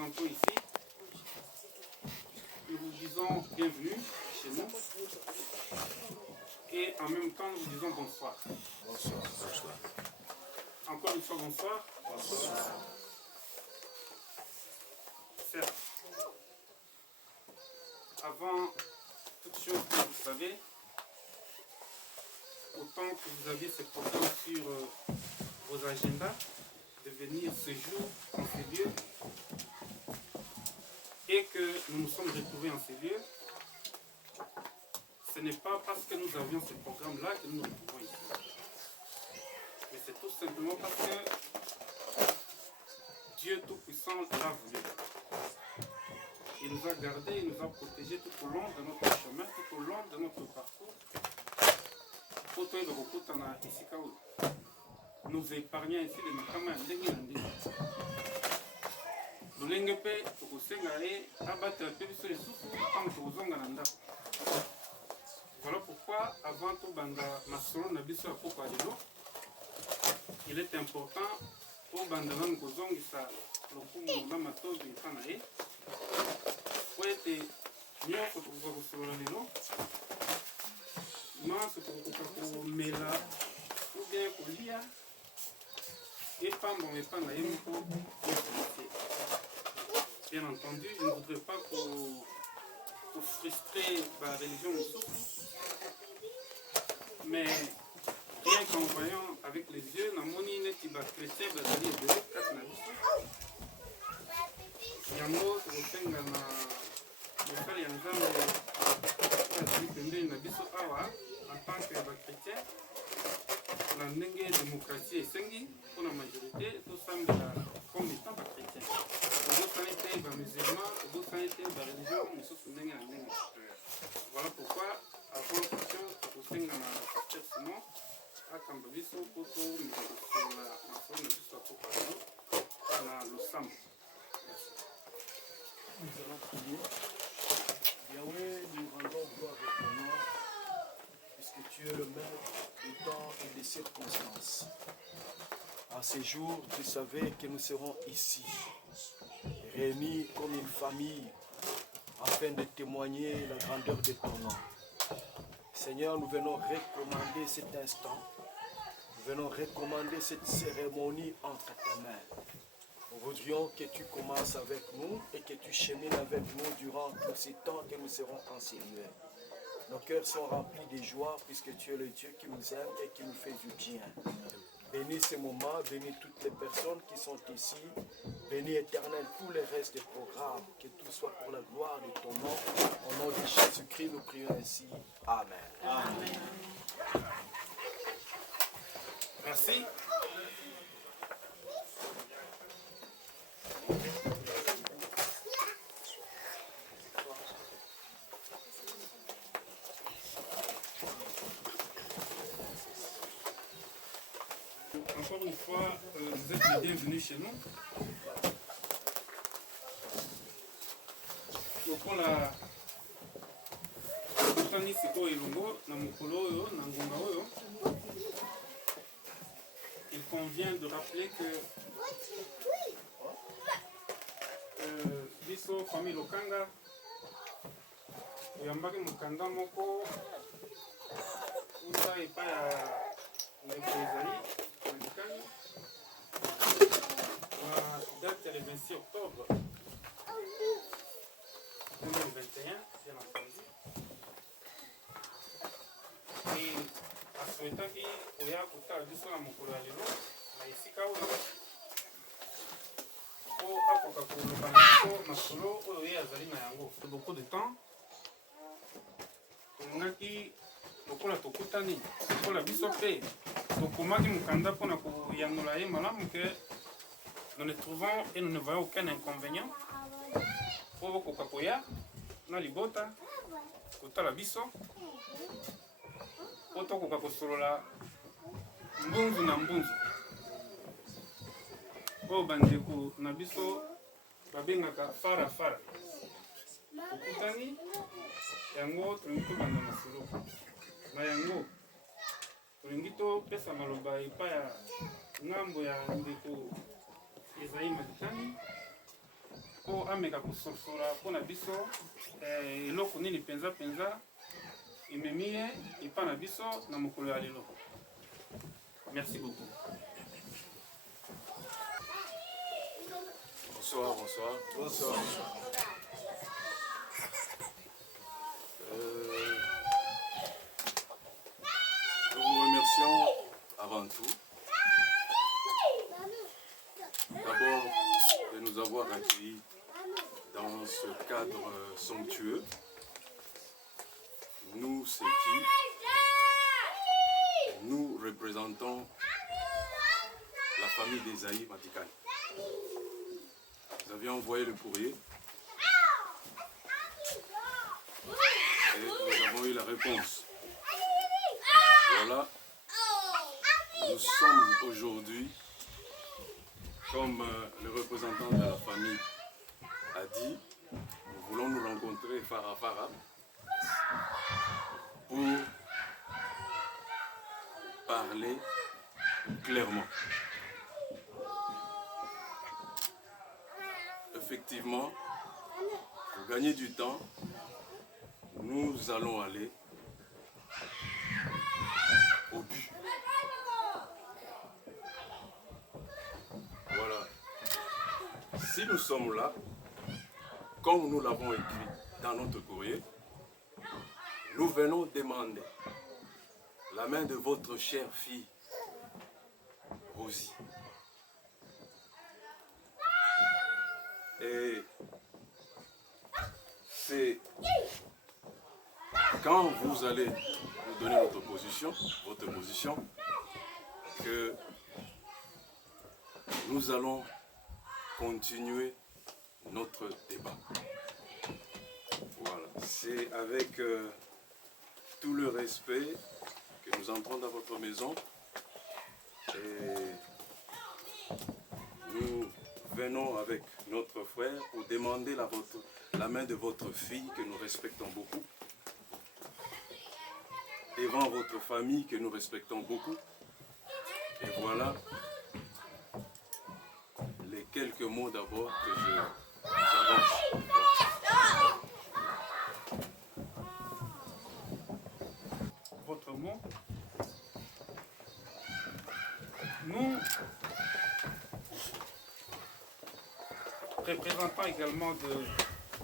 présentons ici, nous vous disons bienvenue chez nous et en même temps nous vous disons bonsoir. Bonsoir. Bonsoir. Encore une fois bonsoir. Bonsoir. Certes, avant toute chose que vous savez, autant que vous aviez ce programme sur vos agendas, de venir ce jour en ces lieux, et que nous nous sommes retrouvés en ces lieux, ce n'est pas parce que nous avions ce programme-là que nous nous retrouvons ici. Mais c'est tout simplement parce que Dieu Tout-Puissant l'a voulu. Il nous a gardés, il nous a protégés tout au long de notre chemin, tout au long de notre parcours. Nous épargnons ainsi de nos camarades. Lolenge pe tokosenga ye abatela pe biso lisusu ntango tokozonga na ndako. Voilà pourquoi avant tobanda masolo na biso ya poko ya lelo, il est important tobanda nanu kozongisa lokumu na matobi epa na ye po ete nyonso tokoka kosolola lelo nyonso tokokoka komela ou bien kolia epambama epa na ye moko yesolite. Bien entendu, je ne voudrais pas pour frustrer la religion mais rien qu'en voyant avec les yeux, na moni neti ba chrétien bazali ebele kati na biso. Yango tokosenga na mosali ya Nzambe azali pembeni na biso awa en tant que ba chrétien na ndenge démocratie esengi mpona majorité tosambela comme étant ba chrétien. Voilà pourquoi, avant toute chose, on Nous allons prier. Yahweh, nous rendons gloire à ton nom, puisque tu es le maître du temps et des circonstances. À ces jours, tu savais que nous serons ici, réunis comme une famille, afin de témoigner la grandeur de ton nom. Seigneur, nous venons recommander cet instant, nous venons recommander cette cérémonie entre tes mains. Nous voudrions que tu commences avec nous et que tu chemines avec nous durant tout ce temps que nous serons en ces lieux. Nos cœurs sont remplis de joie puisque tu es le Dieu qui nous aime et qui nous fait du bien. Bénis ce moment, bénis toutes les personnes qui sont ici. Bénis éternel tous les restes des programmes. Que tout soit pour la gloire de ton nom. Au nom de Jésus-Christ, nous prions ainsi. Amen. Amen. Merci. Encore une fois, vous êtes les bienvenus chez nous. Lokola kutani siko elongo na mokolo oyo na ngonga oyo, il convient de rappeler que biso famille Lokanga oyambaki mokanda moko uta epai ya ndeko ezali Malikani la date est le 26 octobre 2021, bien entendu. Et à ce moment-là, il y a un peu de mokolo ya lelo na esika oyo po akoka koloba na biso masolo oyo ye azali na yango. Beaucoup de temps tolingaki lokola tokutani lokola biso mpe tokomaki mokanda mpona koyangola ye malamu ke nous ne trouvons et nous ne voyons aucun inconvénient po bokoka koya na libota kotala biso po tokoka kosolola mbunzu na mbunzu oyo bandeko na biso babengaka farafara. Okutani yango tolingi tobanda masolo na yango tolingi topesa maloba epai ya ngambo ya ndeko Ezaïe Malikani po ameka kosorosora mpona biso eloko nini mpenza mpenza ememi ye epa na biso na mokolo ya lelo. Merci beaucoup. Bonsoir, bonsoir. Bonsoir. Nous vous remercions avant tout, d'abord de nous avoir accueillis dans ce cadre somptueux. Nous, c'est qui? Nous représentons la famille d'Esaïe Madikani. Nous avions envoyé le courrier et nous avons eu la réponse. Voilà, nous sommes aujourd'hui, comme le représentant de la famille a dit, nous voulons nous rencontrer Fara Fara pour parler clairement. Effectivement, pour gagner du temps, nous allons aller au but. Voilà. Si nous sommes là, comme nous l'avons écrit dans notre courrier, nous venons demander la main de votre chère fille, Rosie. Et c'est quand vous allez nous donner votre position, que nous allons continuer notre débat. Voilà, c'est avec tout le respect que nous entrons dans votre maison et nous venons avec notre frère pour demander la main de votre fille que nous respectons beaucoup, devant votre famille que nous respectons beaucoup. Et voilà les quelques mots d'abord que j'avance. Votre mot. Nous, représentants également de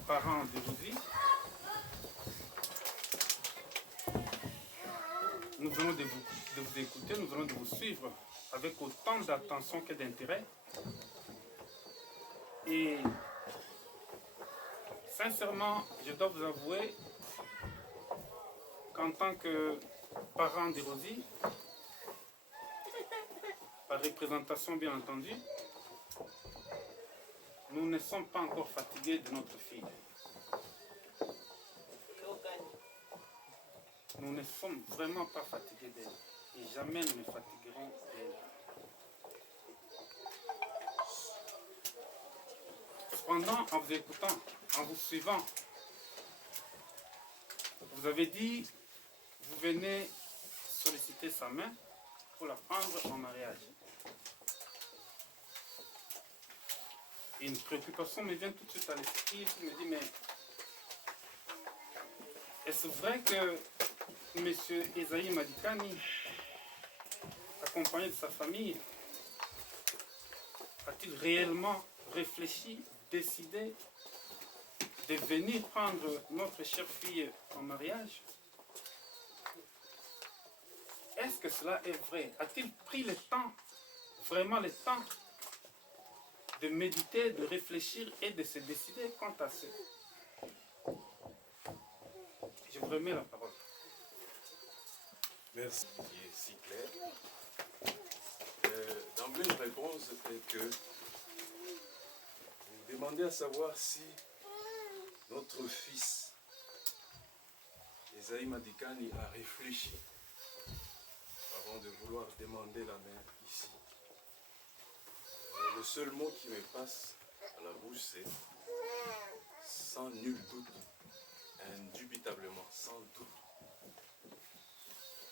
parents de Rosie, nous venons de vous écouter, nous venons de vous suivre avec autant d'attention que d'intérêt. Et sincèrement, je dois vous avouer qu'en tant que parent de Rosie, par représentation bien entendu, nous ne sommes pas encore fatigués de notre fille. Nous ne sommes vraiment pas fatigués d'elle. Et jamais nous ne fatiguerons d'elle. Cependant, en vous écoutant, en vous suivant, vous avez dit, vous venez solliciter sa main pour la prendre en mariage. Et une préoccupation me vient tout de suite à l'esprit, qui me dit, mais est-ce vrai que M. Esaïe Madikani, accompagné de sa famille, a-t-il réellement réfléchi, décidé de venir prendre notre chère fille en mariage? Est-ce que cela est vrai? A-t-il pris le temps, vraiment le temps, de méditer, de réfléchir et de se décider quant à ce? Je vous remets la parole. Merci. Qui est si clair. D'emblée, une réponse est que vous demandez à savoir si notre fils, Esaïe Madikani, a réfléchi avant de vouloir demander la main ici. Le seul mot qui me passe à la bouche, c'est sans nul doute, indubitablement, sans doute.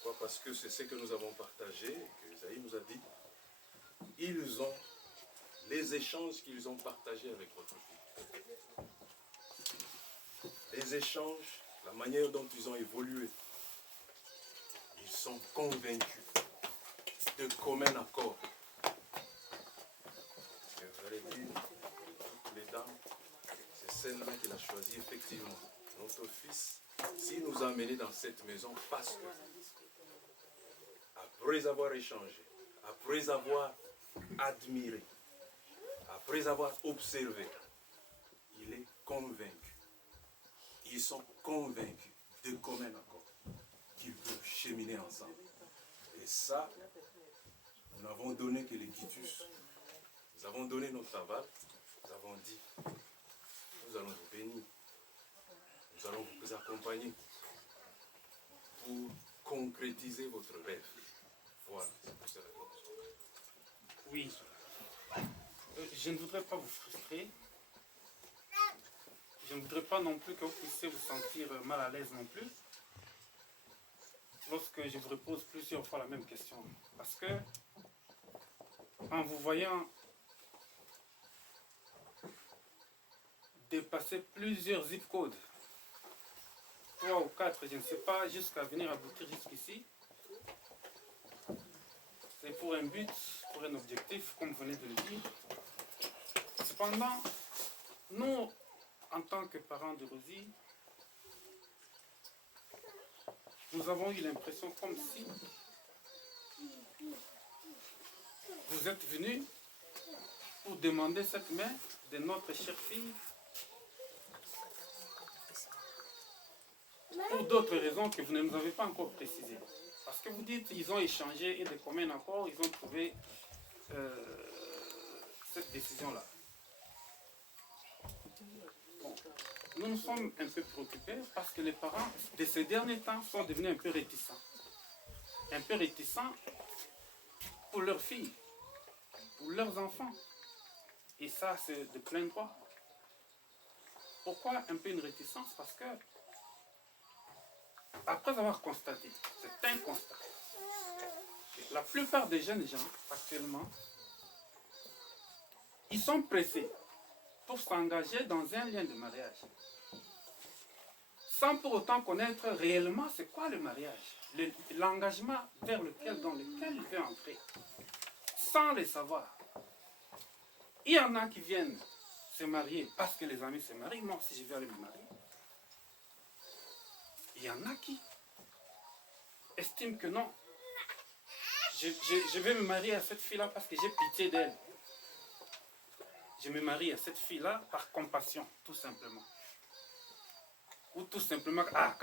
Pourquoi? Parce que c'est ce que nous avons partagé, que Esaïe nous a dit. Ils ont les échanges qu'ils ont partagés avec votre fille. les échanges, la manière dont ils ont évolué, ils sont convaincus de commun accord. Et vous allez dire, toutes les dames, c'est celle-là qu'il a choisie effectivement. Notre fils, s'il nous a amenés dans cette maison, parce que, après avoir échangé, après avoir admiré, après avoir observé, il est convaincu. Ils sont convaincus de commun accord qu'ils peuvent cheminer ensemble. Et ça, nous n'avons donné que les quitus. Nous avons donné notre aval. Nous avons dit, nous allons vous bénir. Nous allons vous accompagner pour concrétiser votre rêve. Voilà, c'est pour cette réponse. Oui. Je ne voudrais pas vous frustrer. Je ne voudrais pas non plus que vous puissiez vous sentir mal à l'aise non plus lorsque je vous repose plusieurs fois la même question. Parce que, en vous voyant dépasser plusieurs zip codes, 3 ou 4, je ne sais pas, jusqu'à venir aboutir jusqu'ici, c'est pour un but, pour un objectif, comme vous venez de le dire. Cependant, nous, en tant que parents de Rosie, nous avons eu l'impression comme si vous êtes venus pour demander cette main de notre chère fille pour d'autres raisons que vous ne nous avez pas encore précisées. Parce que vous dites qu'ils ont échangé et de commun accord, ils ont trouvé cette décision-là. Bon. Nous nous sommes un peu préoccupés parce que les parents de ces derniers temps sont devenus un peu réticents. Un peu réticents pour leurs filles, pour leurs enfants. Et ça, c'est de plein droit. Pourquoi un peu une réticence? Parce que, après avoir constaté, c'est un constat, la plupart des jeunes gens, actuellement, ils sont pressés pour s'engager dans un lien de mariage, sans pour autant connaître réellement c'est quoi le mariage, l'engagement vers dans lequel il veut entrer, sans le savoir. Il y en a qui viennent se marier parce que les amis se marient, moi aussi je vais aller me marier. Il y en a qui estiment que non, je vais me marier à cette fille-là parce que j'ai pitié d'elle. Je me marie à cette fille-là par compassion, tout simplement. Ou tout simplement, car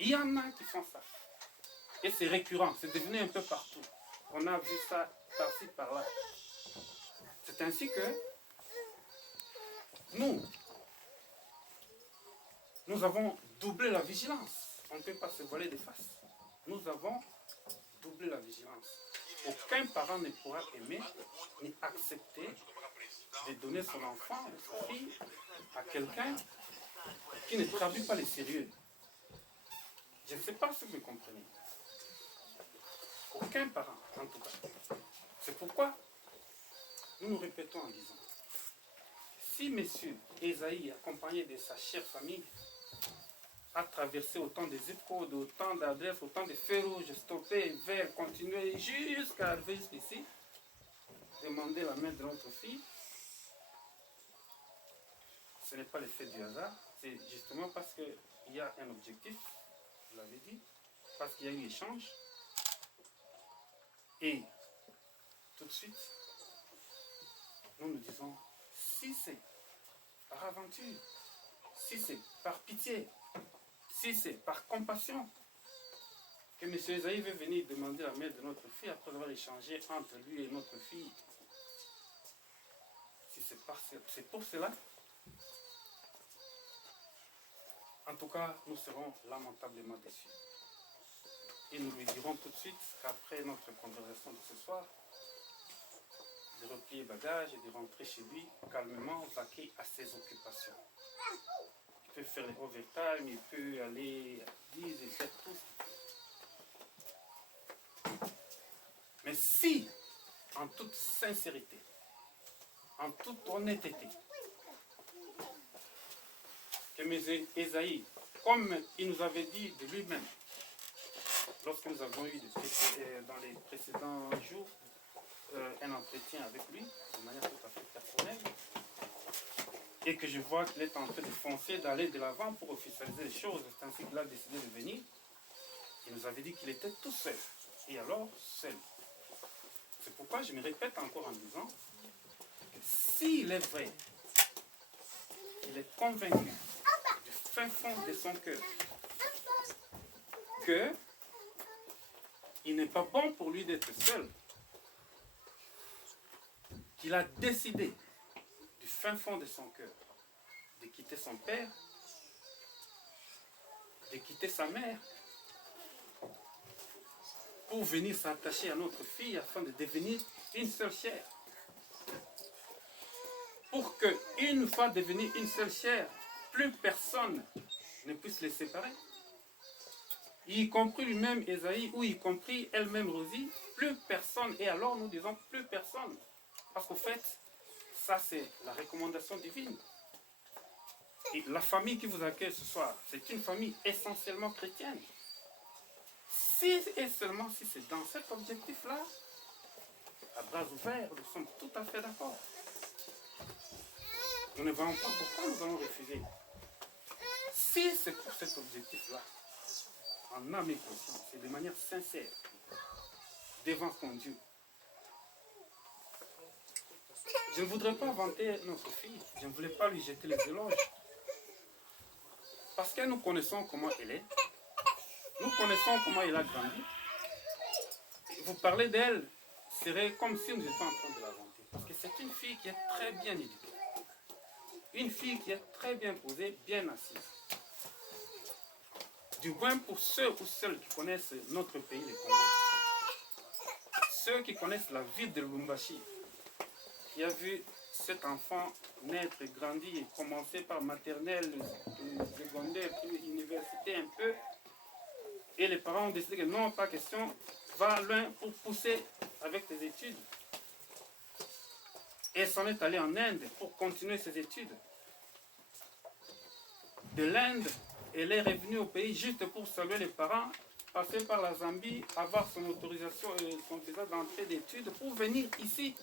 il y en a qui font ça. Et c'est récurrent, c'est devenu un peu partout. On a vu ça par-ci, par-là. C'est ainsi que nous avons doublé la vigilance. On ne peut pas se voiler des faces. Nous avons doublé la vigilance. Aucun parent ne pourra aimer ni accepter de donner son enfant ou sa fille à quelqu'un qui ne traduit pas les sérieux. Je ne sais pas si vous me comprenez. Aucun parent, en tout cas. C'est pourquoi nous nous répétons en disant, si M. Esaïe, accompagné de sa chère famille, a traversé autant de zip codes, autant d'adresses, autant de feux rouges, stoppé, vert, continuer jusqu'à arriver jusqu'ici, demander la main de notre fille, ce n'est pas l'effet du hasard, c'est justement parce qu'il y a un objectif, vous l'avez dit, parce qu'il y a eu échange, et tout de suite, nous nous disons, si c'est par aventure, si c'est par pitié, si c'est par compassion que M. Esaïe veut venir demander la main de notre fille après avoir échangé entre lui et notre fille, si c'est pour cela, en tout cas, nous serons lamentablement déçus. Et nous lui dirons tout de suite qu'après notre conversation de ce soir, de replier bagages et de rentrer chez lui calmement, vaquer à ses occupations. Il peut faire les overtime, il peut aller à 10 et faire tout. Mais si, en toute sincérité, en toute honnêteté, que M. Esaïe, comme il nous avait dit de lui-même, lorsque nous avons eu dans les précédents jours un entretien avec lui, de manière tout à fait personnelle, et que je vois qu'il est en train de foncer, d'aller de l'avant pour officialiser les choses, c'est ainsi qu'il a décidé de venir, il nous avait dit qu'il était tout seul, et alors seul. C'est pourquoi je me répète encore en disant que s'il est vrai, il est convaincu du fin fond de son cœur que il n'est pas bon pour lui d'être seul, qu'il a décidé du fin fond de son cœur de quitter son père, de quitter sa mère, pour venir s'attacher à notre fille afin de devenir une seule chair. Pour que, une fois devenue une seule chair, plus personne ne puisse les séparer. Y compris lui-même Esaïe, ou y compris elle-même Rosie, plus personne. Et alors nous disons plus personne. Parce qu'au fait, ça c'est la recommandation divine. Et la famille qui vous accueille ce soir, c'est une famille essentiellement chrétienne. Si et seulement si c'est dans cet objectif-là, à bras ouverts, nous sommes tout à fait d'accord. Nous ne voyons pas pourquoi nous allons refuser. Si c'est pour cet objectif-là, en âme et conscience, et de manière sincère, devant son Dieu, je ne voudrais pas vanter notre fille, je ne voulais pas lui jeter les éloges, parce que nous connaissons comment elle est, nous connaissons comment elle a grandi. Vous parlez d'elle, serait comme si nous étions en train de la vanter, parce que c'est une fille qui est très bien éduquée. Une fille qui est très bien posée, bien assise. Du moins pour ceux ou celles qui connaissent notre pays, le Congo. Ceux qui connaissent la ville de Lubumbashi, qui a vu cet enfant naître, grandir, et commencer par maternelle, secondaire, puis université un peu. Et les parents ont décidé que non, pas question, va loin pour pousser avec tes études. Et s'en est allé en Inde pour continuer ses études. De l'Inde, elle est revenue au pays juste pour saluer les parents, passer par la Zambie, avoir son autorisation et son visa d'entrée d'études pour venir ici,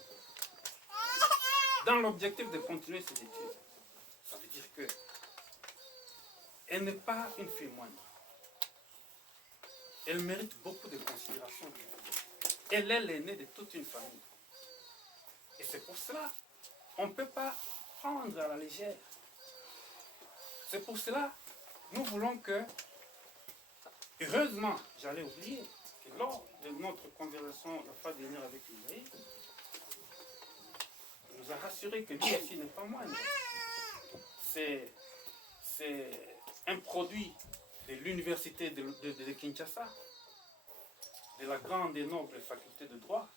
dans l'objectif de continuer ses études. Ça veut dire que elle n'est pas une fille moindre. Elle mérite beaucoup de considération. Elle est l'aînée de toute une famille. Et c'est pour cela qu'on ne peut pas prendre à la légère. C'est pour cela nous voulons que, heureusement, j'allais oublier, que lors de notre conversation la fois dernière avec Isaïe, il nous a rassuré que lui aussi n'est pas moindre. C'est un produit de l'université de Kinshasa, de la grande et noble faculté de droit.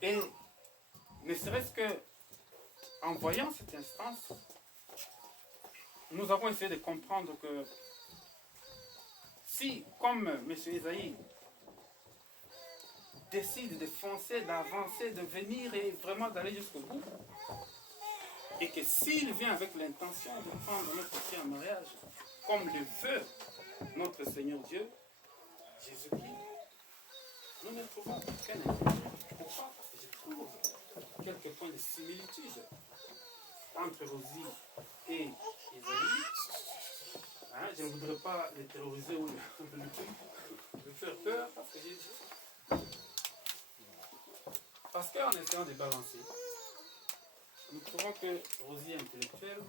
Et ne serait-ce que en voyant cette instance, nous avons essayé de comprendre que si, comme M. Esaïe décide de foncer, d'avancer, de venir et vraiment d'aller jusqu'au bout, et que s'il vient avec l'intention de prendre notre fille en mariage, comme le veut notre Seigneur Dieu, Jésus-Christ, nous ne trouvons aucun intérêt. Pourquoi? Parce que je trouve quelques points de similitude entre Rosie et Isaïe. Hein, je ne voudrais pas les terroriser ou le faire peur, parce que j'ai dit. Parce qu'en essayant de balancer, nous trouvons que Rosie est intellectuelle,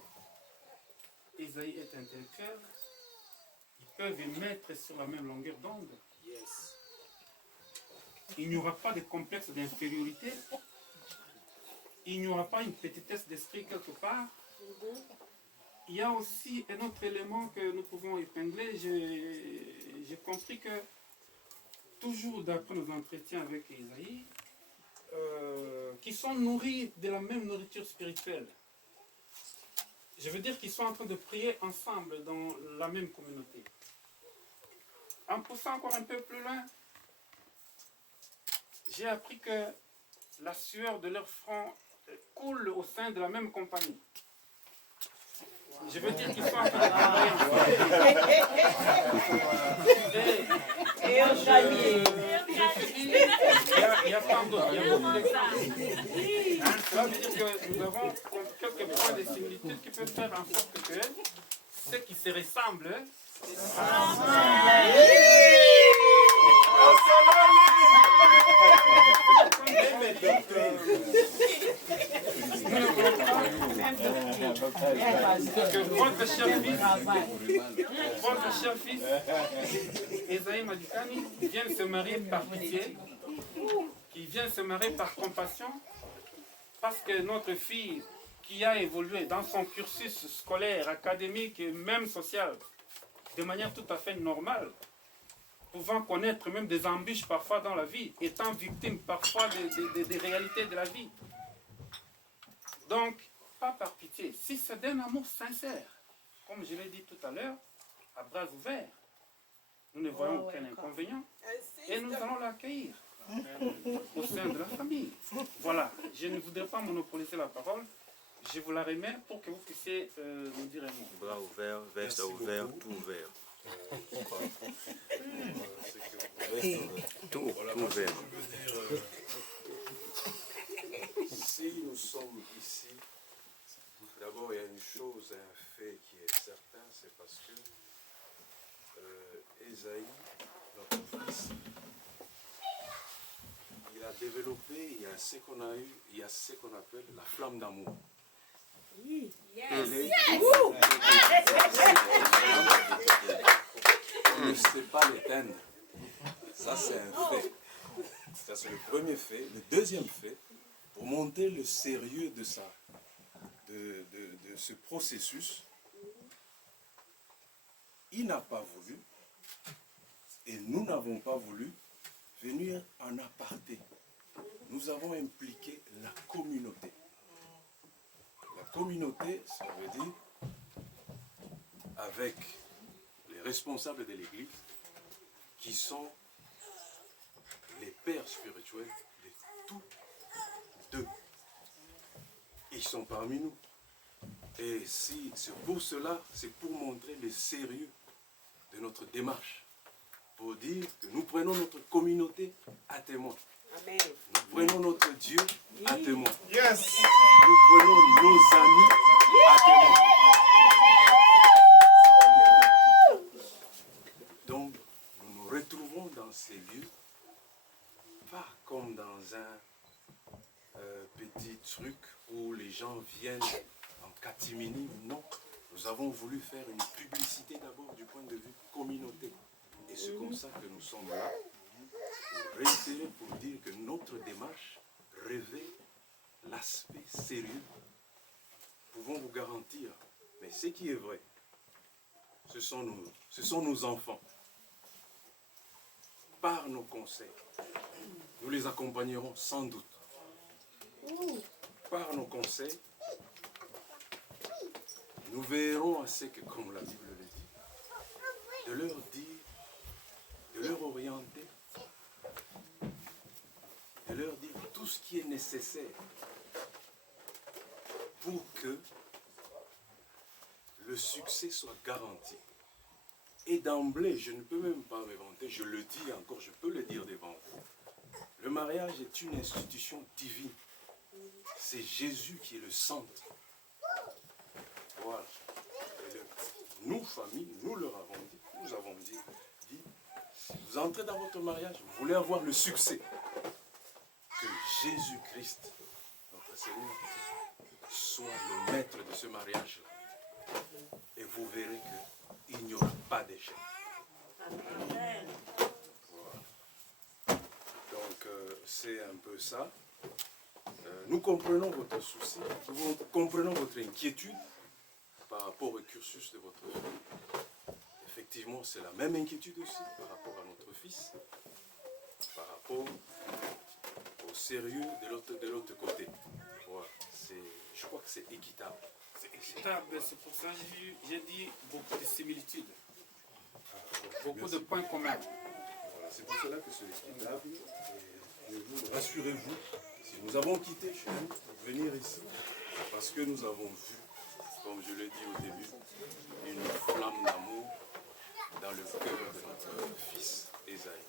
Isaïe est intellectuel, ils peuvent les mettre sur la même longueur d'onde. Yes. Il n'y aura pas de complexe d'infériorité, il n'y aura pas une petitesse d'esprit quelque part. Il y a aussi un autre élément que nous pouvons épingler. J'ai compris que, toujours d'après nos entretiens avec Isaïe, qui sont nourris de la même nourriture spirituelle. Je veux dire qu'ils sont en train de prier ensemble dans la même communauté. En poussant encore un peu plus loin, j'ai appris que la sueur de leur front coule au sein de la même compagnie. Je veux dire qu'ils sont en train de travailler il y a tant d'autres, il y a beaucoup d'exemples. Cela veut dire que nous avons quelques points de similitude qui peuvent faire en sorte que ceux qui se ressemblent que votre cher fils, Esaïe Madikani, vienne se marier par pitié, qui vient se marier par compassion, parce que notre fille qui a évolué dans son cursus scolaire, académique et même social, de manière tout à fait normale, pouvant connaître même des embûches parfois dans la vie, étant victime parfois des réalités de la vie. Donc, pas par pitié, si c'est d'un amour sincère, comme je l'ai dit tout à l'heure, à bras ouverts, nous ne voyons aucun inconvénient et nous allons l'accueillir au sein de la famille. Voilà, je ne voudrais pas monopoliser la parole, je vous la remets pour que vous puissiez nous dire un mot. Bras ouverts, veste ouvert, tout ouvert. Tout ouvert. Si nous sommes ici, d'abord il y a une chose, un fait qui est certain, c'est parce que Esaïe, notre fils, il a développé, il y a ce qu'on a eu, il y a ce qu'on appelle la flamme d'amour. Oui. On ne sait pas l'éteindre. Ça, c'est un fait. Ça, c'est le premier fait. Le deuxième fait, pour montrer le sérieux de ça, de ce processus, il n'a pas voulu, et nous n'avons pas voulu, venir en aparté. Nous avons impliqué la communauté. La communauté, ça veut dire avec les responsables de l'Église, qui sont les pères spirituels de tous deux. Ils sont parmi nous. Et si c'est pour cela, c'est pour montrer le sérieux de notre démarche. Pour dire que nous prenons notre communauté à témoin. Amen. Nous prenons notre Dieu à témoin. Yes. Nous prenons nos amis à témoin. Donc, nous nous retrouvons dans ces lieux, pas comme dans un petit truc où les gens viennent en catimini. Non, nous avons voulu faire une publicité d'abord du point de vue communauté. Et c'est comme ça que nous sommes là, pour réitérer, pour dire que notre démarche révèle l'aspect sérieux. Nous pouvons vous garantir, mais ce qui est vrai, ce sont nos enfants. Par nos conseils, nous les accompagnerons sans doute. Par nos conseils, nous verrons à ce que, comme la Bible le dit, de leur dire, de leur orienter, de leur dire tout ce qui est nécessaire pour que le succès soit garanti. Et d'emblée, je ne peux même pas me vanter, je le dis encore, je peux le dire devant vous. Le mariage est une institution divine. C'est Jésus qui est le centre. Voilà. Nous, famille, nous leur avons dit, nous avons dit, si vous entrez dans votre mariage, vous voulez avoir le succès, que Jésus-Christ, notre Seigneur, soit le maître de ce mariage-là. Et vous verrez qu'il n'y aura pas d'échec. Voilà. Donc, c'est un peu ça. Nous comprenons votre souci, nous comprenons votre inquiétude par rapport au cursus de votre fille. Effectivement, c'est la même inquiétude aussi par rapport à notre fils, par rapport au sérieux de l'autre côté. Voilà. Je crois que c'est équitable. C'est équitable, c'est pour ça que j'ai dit beaucoup de similitudes, beaucoup de points communs. Voilà, c'est pour cela que c'est équitable. Et rassurez-vous, si Nous avons quitté chez nous pour venir ici parce que nous avons vu, comme je l'ai dit au début, une flamme d'amour dans le cœur de notre fils Esaïe.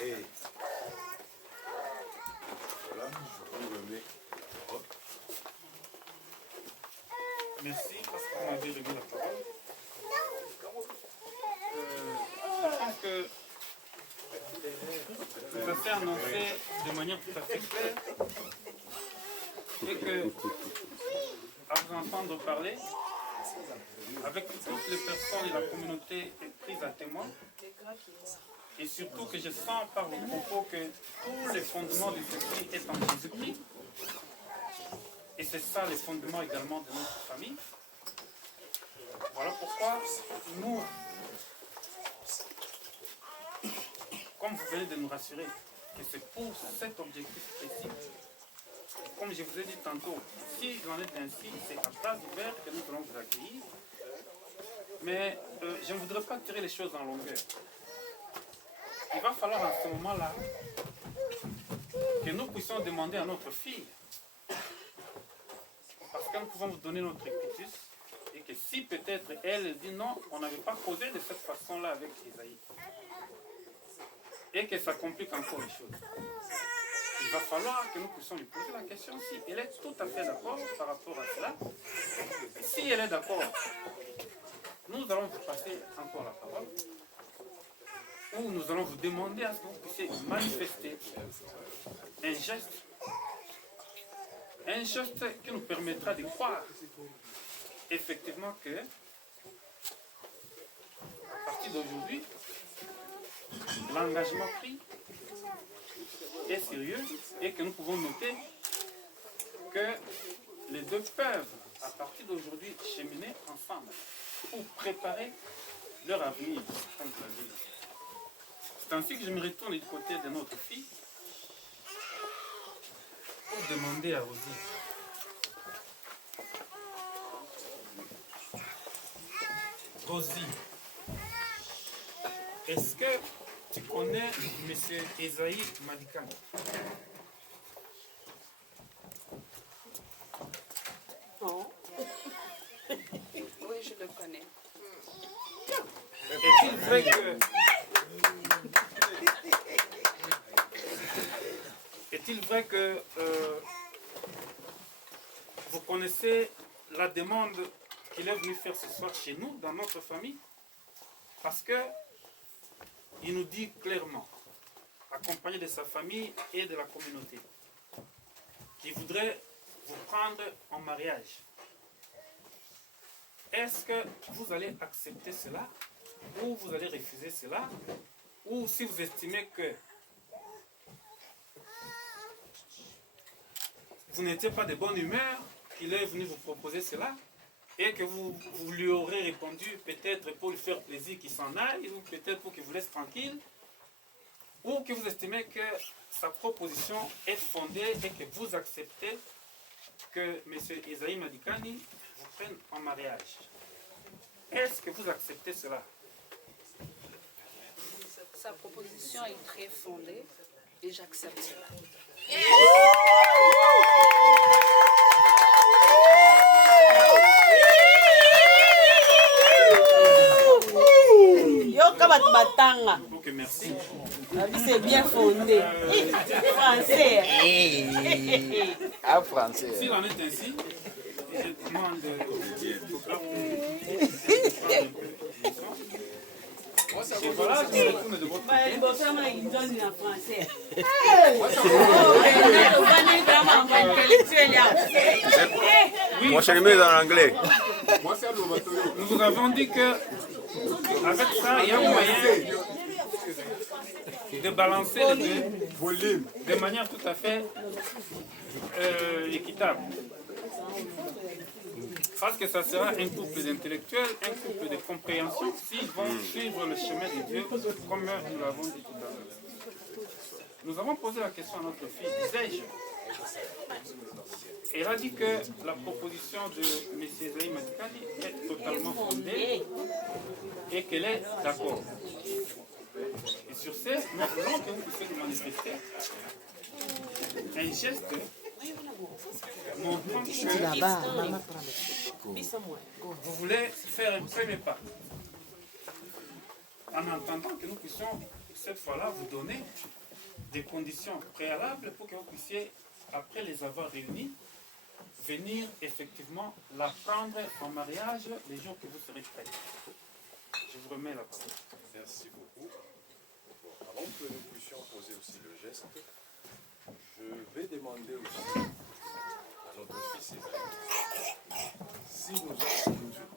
Et voilà, je vous remets. Hop. Merci parce que vous m'avez remis la parole. Je pense que ça s'est annoncé de manière tout à fait claire et que, à vous entendre parler, avec toutes les personnes et la communauté prises à témoin, et surtout que je sens par vos propos que tous les fondements de ceci est en Jésus-Christ, et c'est ça les fondements également de notre famille. Voilà pourquoi nous, comme vous venez de nous rassurer, que c'est pour cet objectif précis, comme je vous ai dit tantôt, si vous en êtes ainsi, c'est à place ouverte que nous allons vous accueillir. Mais je ne voudrais pas tirer les choses en longueur. Il va falloir à ce moment-là que nous puissions demander à notre fille, parce que nous pouvons vous donner notre écritus, et que si peut-être elle dit non, on n'avait pas causé de cette façon-là avec Esaïe, et que ça complique encore les choses. Il va falloir que nous puissions lui poser la question si elle est tout à fait d'accord par rapport à cela. Et si elle est d'accord, nous allons vous passer encore la parole, ou nous allons vous demander à ce que vous puissiez manifester un geste qui nous permettra de croire effectivement que, à partir d'aujourd'hui, l'engagement pris est sérieux et que nous pouvons noter que les deux peuvent, à partir d'aujourd'hui, cheminer ensemble pour préparer leur avenir. C'est ainsi que je me retourne du côté de notre fille pour demander à Rosie. Rosie, est-ce que tu connais M. Esaïe Madikan? Non. Oui, je le connais. Est-il vrai que... Est-il vrai que vous connaissez la demande qu'il est venu faire ce soir chez nous, dans notre famille? Parce que il nous dit clairement, accompagné de sa famille et de la communauté, qu'il voudrait vous prendre en mariage. Est-ce que vous allez accepter cela ou vous allez refuser cela? Ou si vous estimez que vous n'étiez pas de bonne humeur, qu'il est venu vous proposer cela, et que vous lui aurez répondu peut-être pour lui faire plaisir qu'il s'en aille, ou peut-être pour qu'il vous laisse tranquille, ou que vous estimez que sa proposition est fondée et que vous acceptez que M. Esaïe Madikani vous prenne en mariage. Est-ce que vous acceptez cela? Sa proposition est très fondée et j'accepte cela. Ok, merci. La vie c'est bien fondé. Français. Ah, français. S'il en est ainsi, je demande et voilà, je me retourne de votre côté. Moi, je l'ai en anglais. Nous vous avons dit que avec ça, il y a moyen de balancer les deux de manière tout à fait équitable. Parce que ça sera un couple d'intellectuels, un couple de compréhension, s'ils vont suivre le chemin de Dieu, comme nous l'avons dit tout à l'heure. Nous avons posé la question à notre fille, disais-je. Elle a dit que la proposition de M. Esaïe Madikani est totalement fondée et qu'elle est d'accord. Et Sur ce, nous voulons que vous puissiez nous manifester un geste montrant que vous voulez faire un premier pas. En entendant que nous puissions, cette fois-là, vous donner des conditions préalables pour que vous puissiez, après les avoir réunis, venir effectivement la prendre en mariage les jours que vous serez prêts. Je vous remets la parole. Merci beaucoup. Avant que nous puissions poser aussi le geste, je vais demander aussi à notre fils Esaïe s'il nous a conduit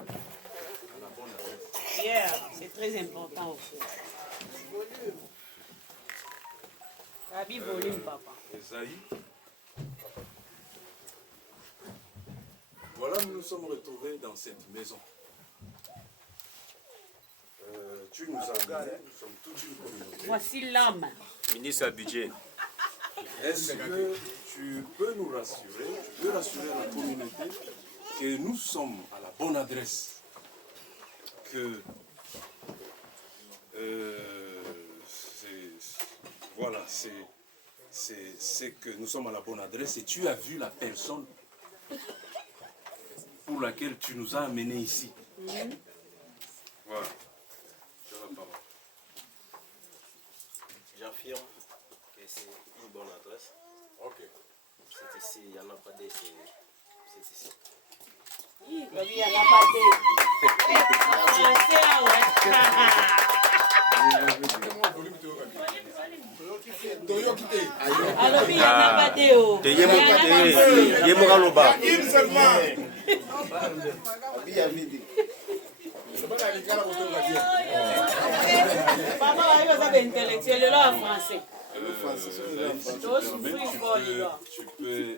à la bonne adresse. Yeah, c'est très important aussi. Rabi volume, papa. Esaïe, voilà, nous nous sommes retrouvés dans cette maison. Tu nous as amenés, nous sommes toute une communauté. Voici l'homme. Ministre à budget. Est-ce que tu peux nous rassurer, tu peux rassurer la communauté que nous sommes à la bonne adresse, que voilà, c'est que nous sommes à la bonne adresse et tu as vu la personne pour laquelle tu nous as amenés ici. Voilà. Je la parole. J'affirme que c'est une bonne adresse. Ok. C'est ici, il n'y en a pas d'autre, c'est ici. Il n'y en a pas de. Alors, il n'y en a pas de. Papa, il va être intellectuel, là en français. Si tu peux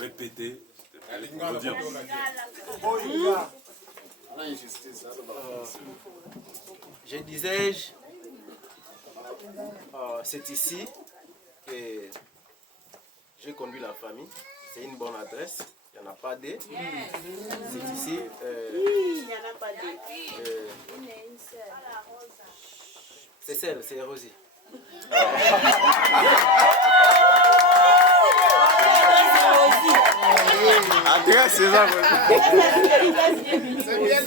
répéter Je disais, c'est ici que j'ai conduit la famille. C'est une bonne adresse. Il n'y en a pas deux. C'est ici. Il n'y en a pas de. C'est celle, c'est Rosie. Adresse, c'est ça. C'est bien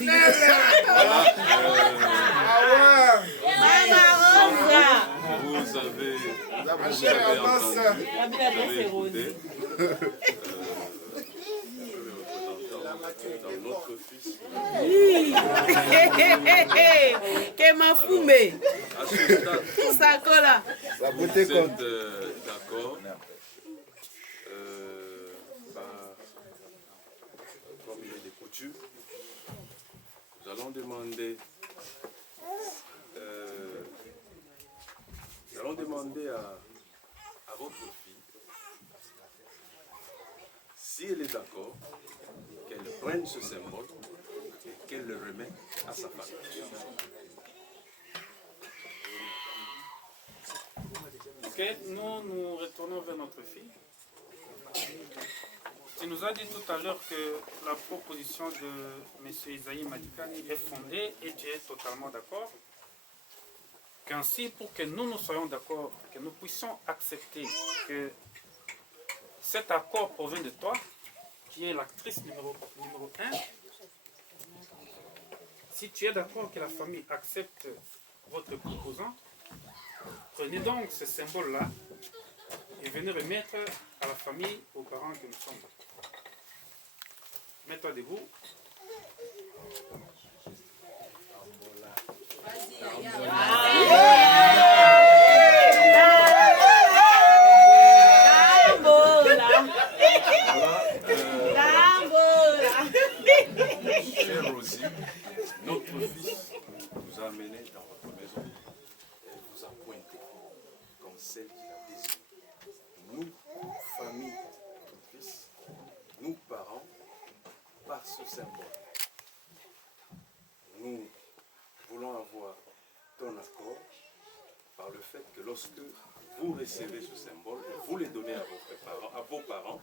vous avez entendu, dans notre fils. Que m'a fumé. À ce stade, Ça colle. vous êtes d'accord, comme il est de coutume, nous allons demander à votre fille, si elle est d'accord, qu'elle prenne ce symbole et qu'elle le remette à sa famille. Ok, nous retournons vers notre fille. Tu nous as dit tout à l'heure que la proposition de M. Isaïe Madikani est fondée et tu es totalement d'accord. Qu'ainsi, pour que nous soyons d'accord, que nous puissions accepter que cet accord provient de toi, qui est l'actrice numéro 1, si tu es d'accord que la famille accepte votre proposant, prenez donc ce symbole-là et venez remettre à la famille, aux parents que nous sommes. Mets-toi debout. Chère Rosie, notre fils nous a amenés dans votre maison et vous a pointé comme celle qu'il a désirée. Nous, famille de notre fils, nous, parents, par ce symbole, nous voulons avoir ton accord par le fait que lorsque vous recevez ce symbole et vous le donnez à vos parents,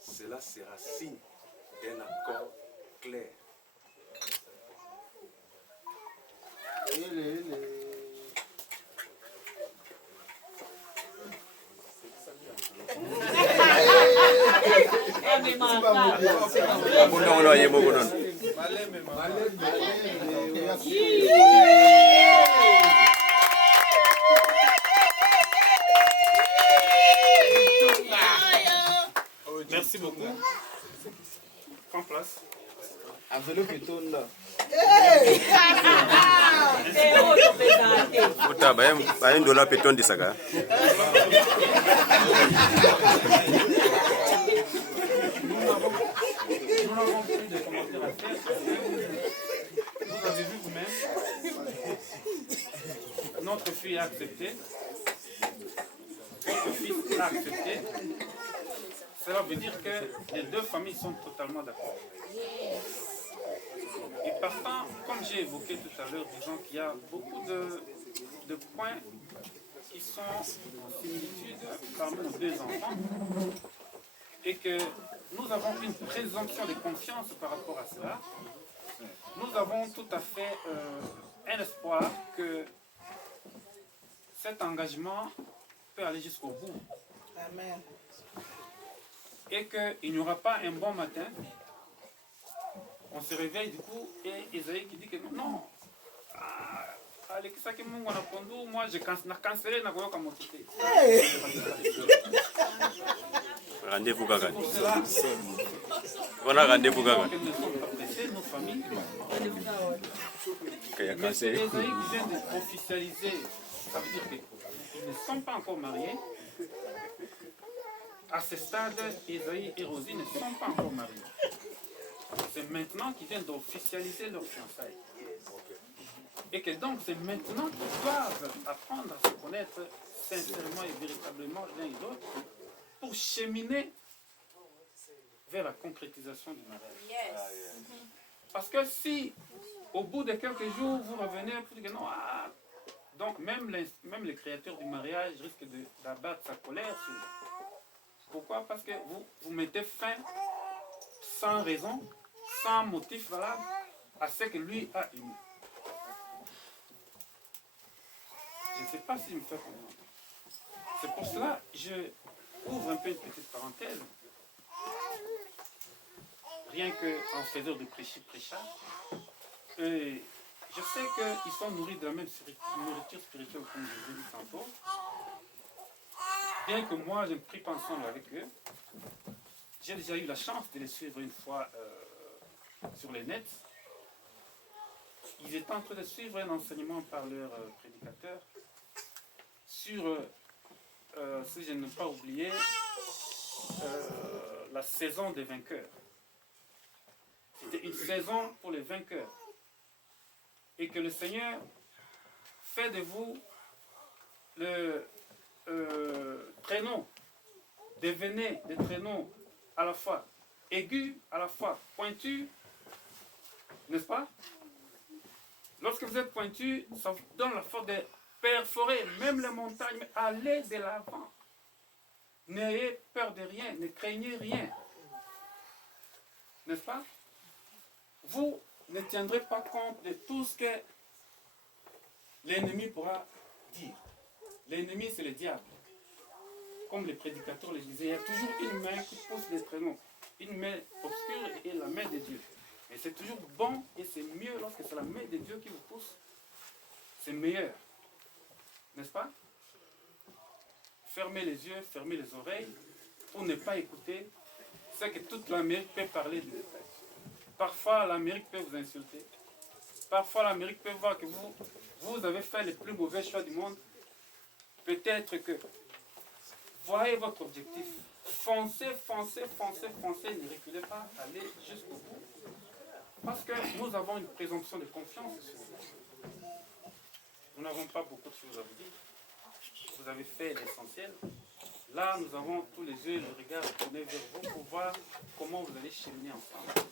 cela sera signe d'un accord clair. Merci beaucoup. Prends place. Puta, bayem dola peton di saga. Nous n'avons plus de commentaires à faire. Vous avez vu vous-même. Notre fille a accepté. Notre fils a accepté. Cela veut dire que les deux familles sont totalement d'accord. Et partant, comme j'ai évoqué tout à l'heure, disons qu'il y a beaucoup de points qui sont en similitude parmi nos deux enfants et que nous avons une présomption de confiance par rapport à cela. Nous avons tout à fait un espoir que cet engagement peut aller jusqu'au bout. Amen. Et qu'il n'y aura pas un bon matin. On se réveille du coup et Isaïe qui dit que non. Moi j'ai cancellé na koyoka motete. Rendez-vous gaga. On a rendez-vous gaga. Nous sommes pressés, nos familles. Mais c'est Isaïe qui vient d'officialiser, ça veut dire qu'ils ne sont pas encore mariés. À ce stade, Isaïe et Rosie ne sont pas encore mariés. C'est maintenant qu'ils viennent d'officialiser leur fiançailles. Et que donc c'est maintenant qu'ils doivent apprendre à se connaître sincèrement et véritablement l'un et l'autre pour cheminer vers la concrétisation du mariage. Yes. Parce que si au bout de quelques jours vous revenez pour dire que non, donc même le créateur du mariage risque d'abattre sa colère sur vous. Pourquoi? Parce que vous mettez fin sans raison, sans motif valable à ce que lui a émis. Je ne sais pas s'il me fait comprendre. C'est pour cela que je ouvre un peu une petite parenthèse. Rien qu'en faisant de prêchage. Je sais qu'ils sont nourris de la même nourriture spirituelle comme je l'ai dit tantôt. Bien que moi je ne prie pas ensemble avec eux, j'ai déjà eu la chance de les suivre une fois sur les nets. Ils étaient en train de suivre un enseignement par leur prédicateur sur, si je n'ai pas oublié, la saison des vainqueurs. C'était une saison pour les vainqueurs. Et que le Seigneur fait de vous le traîneau. Devenez des traîneaux à la fois aigus, à la fois pointus, n'est-ce pas? Lorsque vous êtes pointu, ça vous donne la force de perforer même les montagnes, mais allez de l'avant. N'ayez peur de rien, ne craignez rien. N'est-ce pas? Vous ne tiendrez pas compte de tout ce que l'ennemi pourra dire. L'ennemi, c'est le diable. Comme les prédicateurs le disaient, il y a toujours une main qui pousse les traîneaux. Une main obscure et la main de Dieu. Et c'est toujours bon et c'est mieux lorsque c'est la main de Dieu qui vous pousse. C'est meilleur. N'est-ce pas? Fermez les yeux, fermez les oreilles pour ne pas écouter ce que toute l'Amérique peut parler de détail. Parfois, l'Amérique peut vous insulter. Parfois, l'Amérique peut voir que vous avez fait les plus mauvais choix du monde. Peut-être que voyez votre objectif. Foncez, foncez, foncez, foncez. Ne reculez pas. Allez jusqu'au bout. Parce que nous avons une présomption de confiance sur vous. Nous n'avons pas beaucoup de choses à vous dire. Vous avez fait l'essentiel. Là, nous avons tous les yeux et le regard tournés vers vous pour voir comment vous allez cheminer ensemble.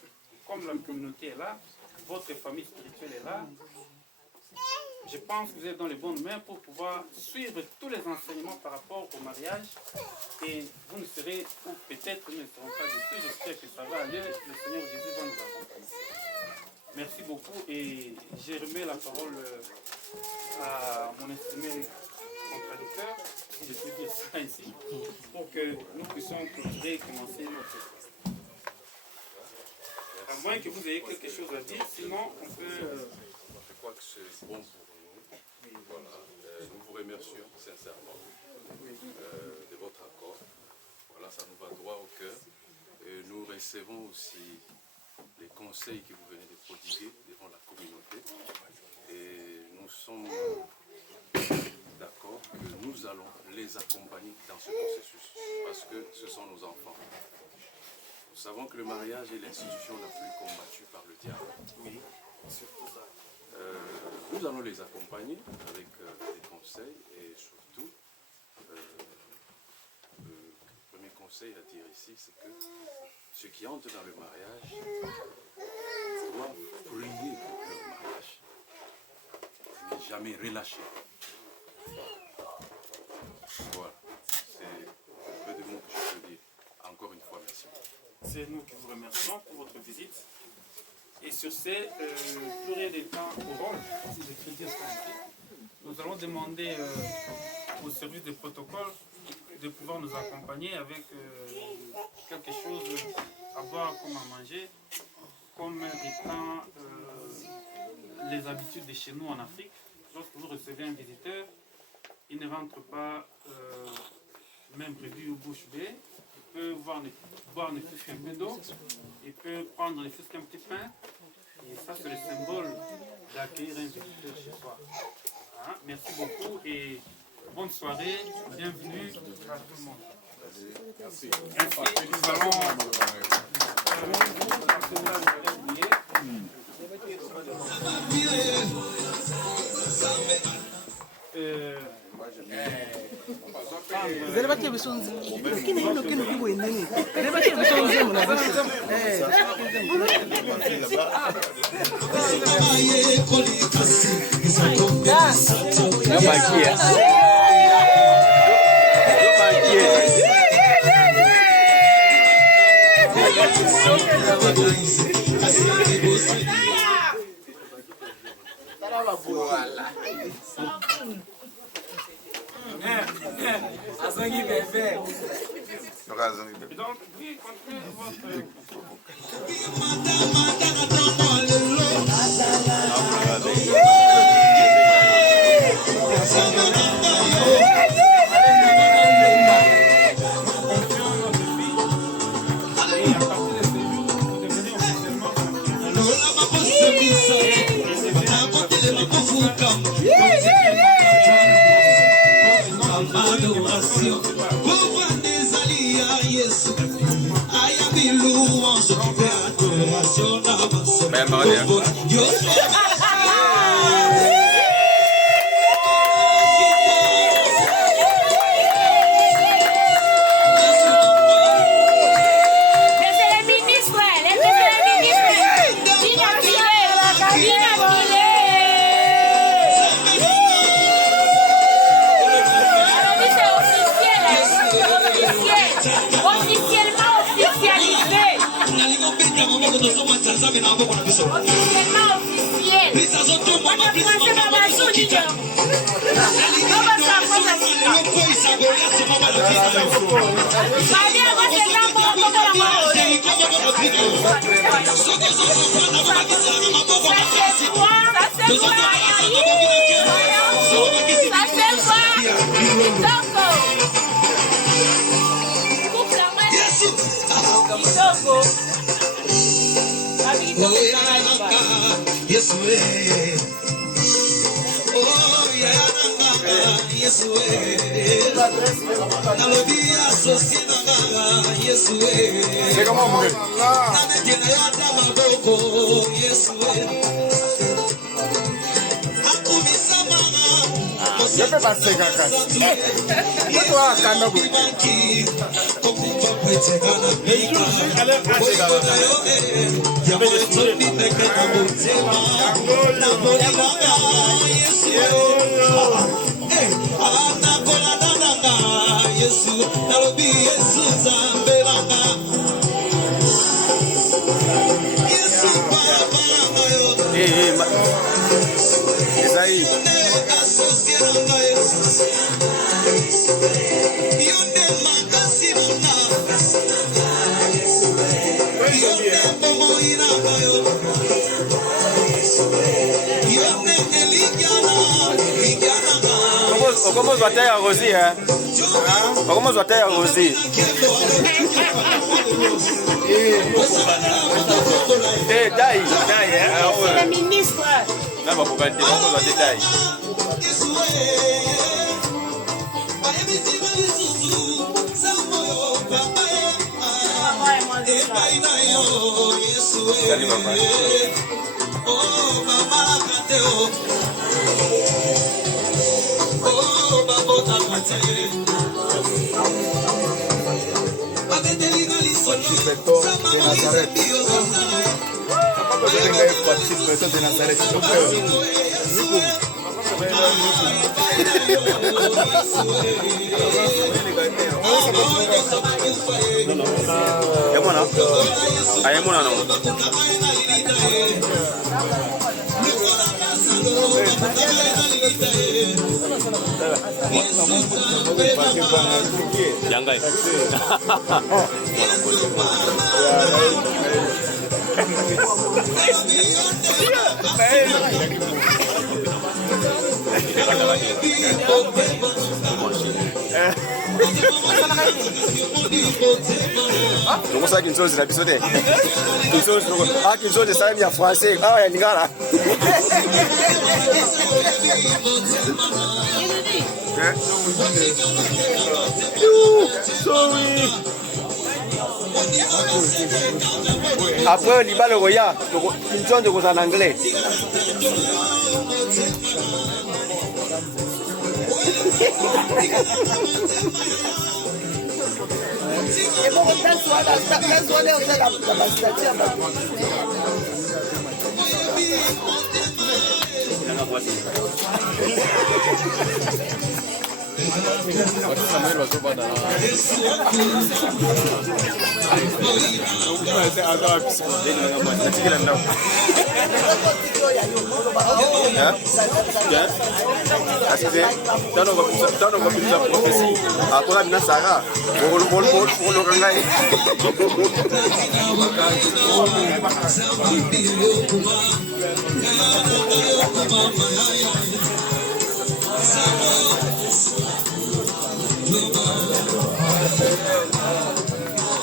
Comme la communauté est là, votre famille spirituelle est là, je pense que vous êtes dans les bonnes mains pour pouvoir suivre tous les enseignements par rapport au mariage et vous ne serez, ou peut-être nous ne serons pas déçus, j'espère que ça va aller, le Seigneur Jésus va nous accompagner. Merci beaucoup et je remets la parole à mon estimé contradicteur, si je peux dire ça ici, pour que nous puissions continuer et commencer notre À moins que vous ayez quelque chose à dire, sinon on peut... Je crois que c'est bon pour nous. Voilà. Nous vous remercions sincèrement de votre accord. Voilà, ça nous va droit au cœur. Et nous recevons aussi les conseils que vous venez de prodiguer devant la communauté. Et nous sommes d'accord que nous allons les accompagner dans ce processus parce que ce sont nos enfants. Nous savons que le mariage est l'institution la plus combattue par le diable. Oui, surtout ça. Nous allons les accompagner avec des conseils et surtout, le premier conseil à dire ici, c'est que ceux qui entrent dans le mariage doivent prier pour leur mariage, mais jamais relâcher. Voilà, c'est un peu de mots que je peux dire. Encore une fois, merci. C'est nous qui vous remercions pour votre visite. Et sur ce, plus rien de temps au rôle, si j'écris ça ici, nous allons demander au service de protocole de pouvoir nous accompagner avec quelque chose à boire comme à manger, comme étant les habitudes de chez nous en Afrique. Lorsque vous recevez un visiteur, il ne rentre pas même prévu au bouche bée. Il peut boire ne fût qu'un peu d'eau, il peut prendre ne fût qu'un petit pain. Et ça, c'est le symbole d'accueillir un visiteur chez soi. Hein? Merci beaucoup et bonne soirée. Bienvenue à tout le monde. Merci. Nous allons... Zelebaki bisonzi. Kini hilo kinu kibo nini? Zelebaki bisonzi mna basi. Donc, oui, continuez votre... Yes, commence à tailler à Rosie, hein? On commence à tailler à Rosie. Eh, taille, hein? C'est le ministre. Non, on va tailler. Salut, maman. de Nazareth. De Nazareth. Donc ça qu'une chose, c'est la pisotée. Qu'une chose, ça vient français. Ah ouais, les gars là. Après, il va le roya. Une zone de cause en anglais. Et bon, that's what else that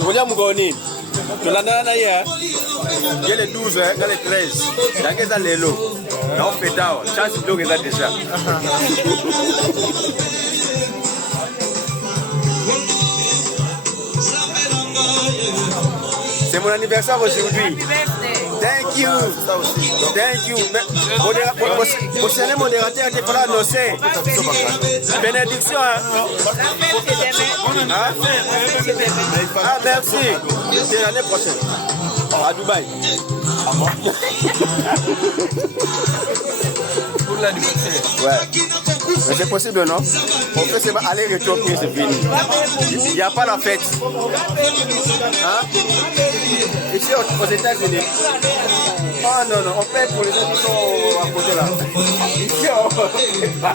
Ngoja mgoni. Tulandana ya. Yele 12, yele 13. Yangeza lelo. Na on fait down. Chance ndogo za déjà. C'est mon anniversaire aujourd'hui. Thank you. Thank you. Vous êtes modérateur qui pourra annoncer. Bénédiction. Hein? Ah, merci. C'est l'année prochaine. À Dubaï. Pour l'anniversaire. Ouais. Mais c'est possible, non? On fait seulement aller-retour qui c'est fini. Il n'y a pas la fête. Hein? Ici aux États-Unis. Ah non, non, on paye pour les gens qui sont à côté là. Ici, on ne paye pas.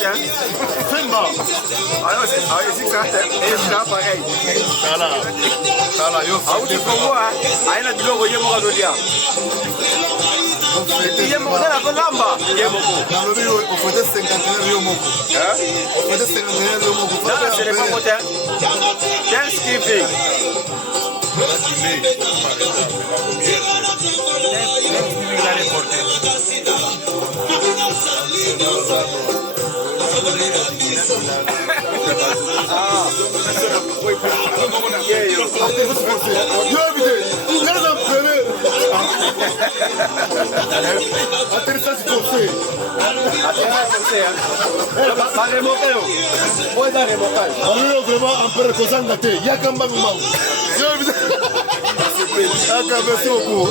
là, Simba. Ah non, c'est ça, c'est pareil. Voilà, yo. Ah, tu comprends, hein? Ah, il y a du logo, il y a mon radeau. Il y a mon lamba. Il y a mon On faisait 51 Rio Moko. On faisait 51 Rio Moko. Non, ce n'est pas mon terme. Thanksgiving. Merci beaucoup.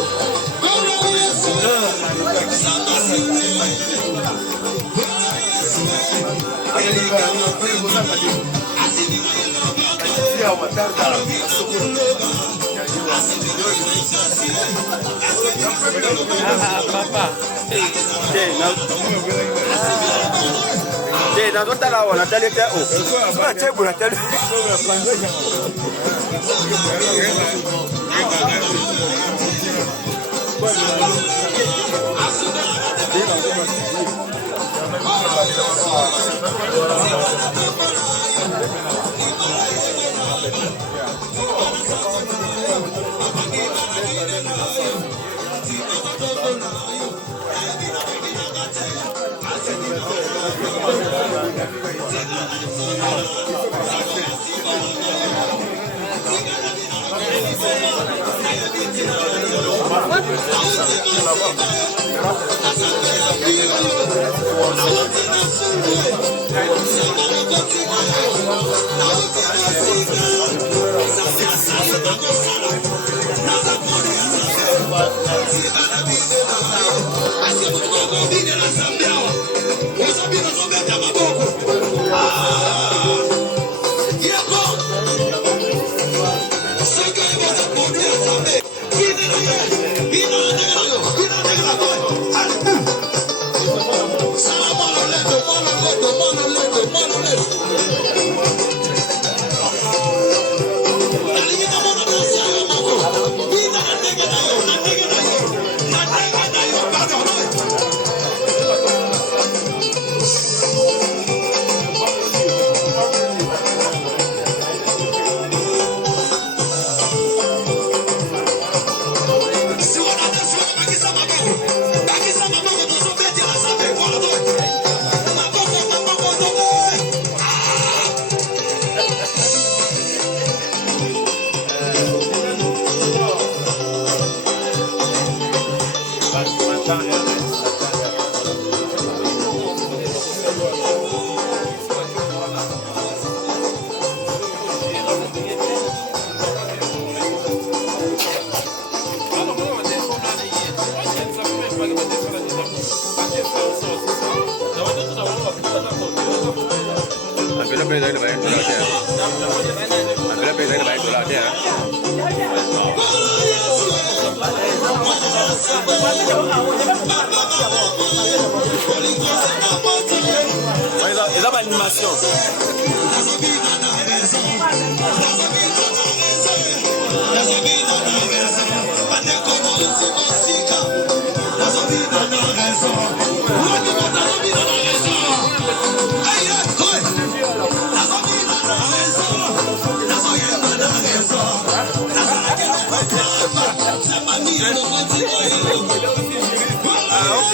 Papa. Dans notre là, on a tel était haut. Ils ont l'animation. Ah, ok.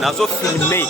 Nazo filmé.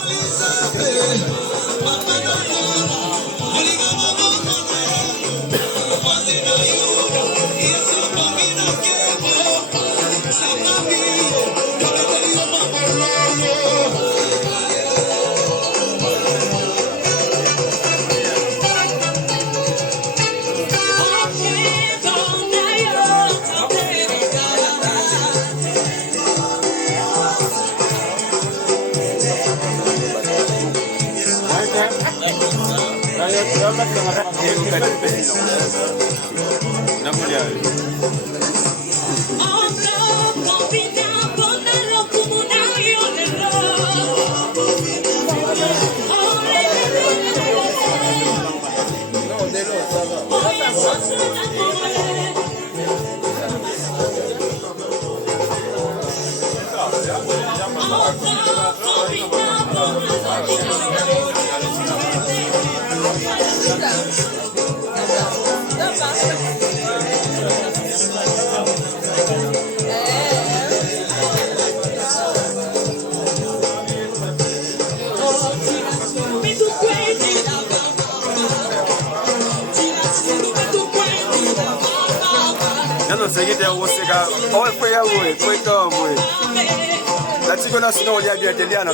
La chico no si no voy a bien italiano.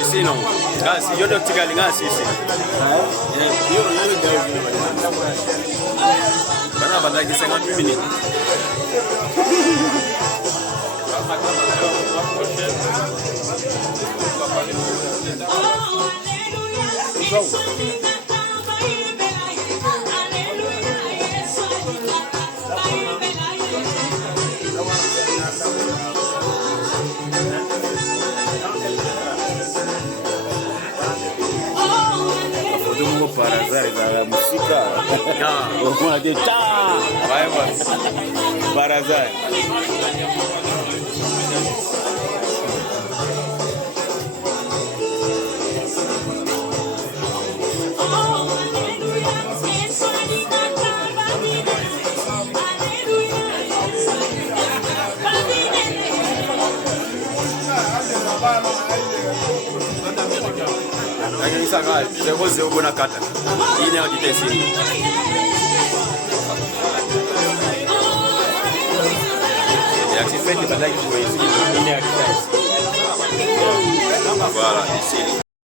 Ici non. Ah, si yo no tigali ngasi ici. Bana bandaki 50 minutes. Parazari za musika. Ukuna de ta. Parazari. Sanga, c'est rose au bon akata. Il est en vitesse. Et actif fait des batailles pour ici. Il est en vitesse. Voilà, ici.